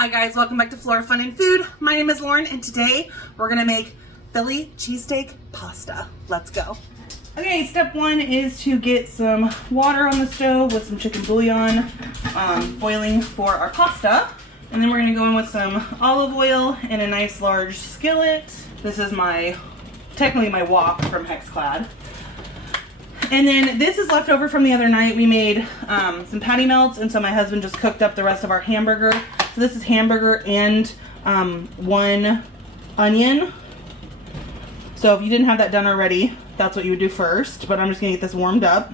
Hi guys, welcome back to Flora Fun and Food. My name is Lauren and today we're gonna make Philly cheesesteak pasta. Let's go. Okay, step one is to get some water on the stove with some chicken bouillon boiling for our pasta. And then we're gonna go in with some olive oil in a nice large skillet. This is technically my wok from Hexclad. And then this is left over from the other night. We made some patty melts, and so my husband just cooked up the rest of our hamburger. So this is hamburger and one onion. So if you didn't have that done already, that's what you would do first, but I'm just gonna get this warmed up.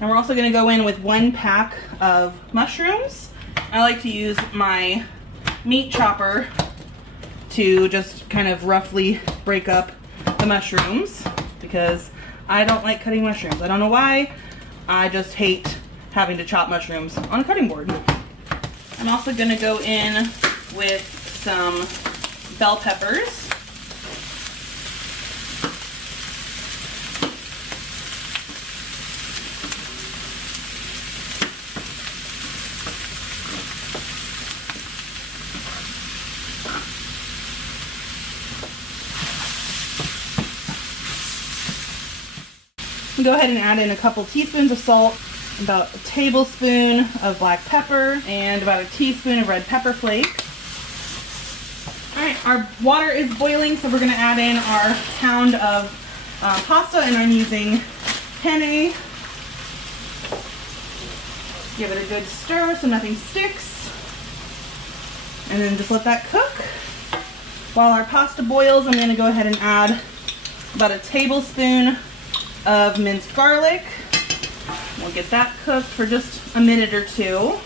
And we're also gonna go in with 1 pack of mushrooms. I like to use my meat chopper to just kind of roughly break up the mushrooms because I don't like cutting mushrooms. I don't know why. I just hate having to chop mushrooms on a cutting board. I'm also gonna go in with some bell peppers. Go ahead and add in a couple teaspoons of salt, about a tablespoon of black pepper, and about a teaspoon of red pepper flake. Alright, our water is boiling, so we're going to add in our pound of pasta, and I'm using penne. Give it a good stir so nothing sticks. And then just let that cook. While our pasta boils, I'm going to go ahead and add about a tablespoon of minced garlic. We'll get that cooked for just a minute or two,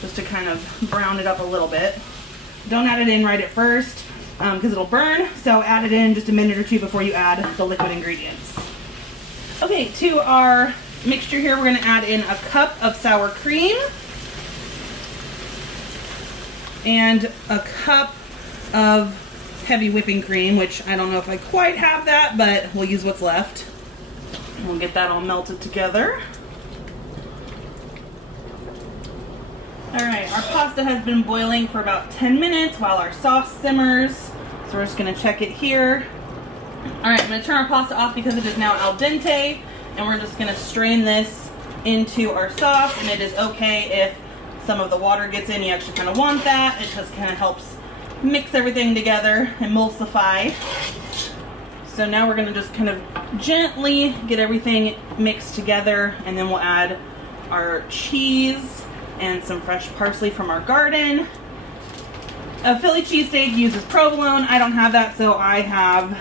just to kind of brown it up a little bit. Don't add it in right at first because it'll burn, so add it in just a minute or two before you add the liquid ingredients. Okay, to our mixture here, we're going to add in a cup of sour cream and a cup of heavy whipping cream, which I don't know if I quite have that, but we'll use what's left. We'll get that all melted together. Alright, our pasta has been boiling for about 10 minutes while our sauce simmers. So we're just going to check it here. Alright, I'm going to turn our pasta off because it is now al dente. And we're just going to strain this into our sauce. And it is okay if some of the water gets in. You actually kind of want that. It just kind of helps mix everything together, emulsify. So now we're going to just kind of gently get everything mixed together, and then we'll add our cheese and some fresh parsley from our garden. A Philly cheesesteak uses provolone. I don't have that, so I have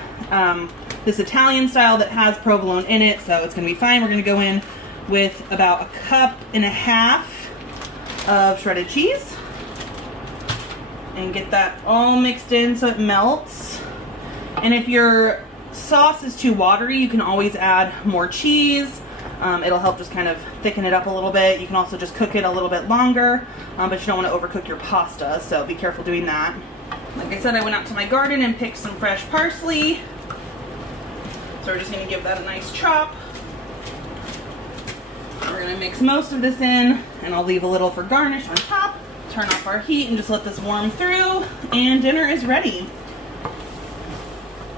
this Italian style that has provolone in it, so it's going to be fine. We're going to go in with about 1.5 cups of shredded cheese and get that all mixed in so it melts. And if your sauce is too watery, you can always add more cheese. It'll help just kind of thicken it up a little bit. You can also just cook it a little bit longer, but you don't want to overcook your pasta, so be careful doing that. Like I said, I went out to my garden and picked some fresh parsley. So we're just going to give that a nice chop. We're going to mix most of this in, and I'll leave a little for garnish on top. Turn off our heat and just let this warm through, and dinner is ready.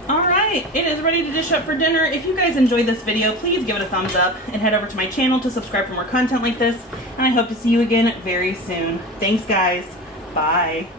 Alright, it is ready to dish up for dinner. If you guys enjoyed this video, please give it a thumbs up and head over to my channel to subscribe for more content like this. And I hope to see you again very soon. Thanks guys. Bye.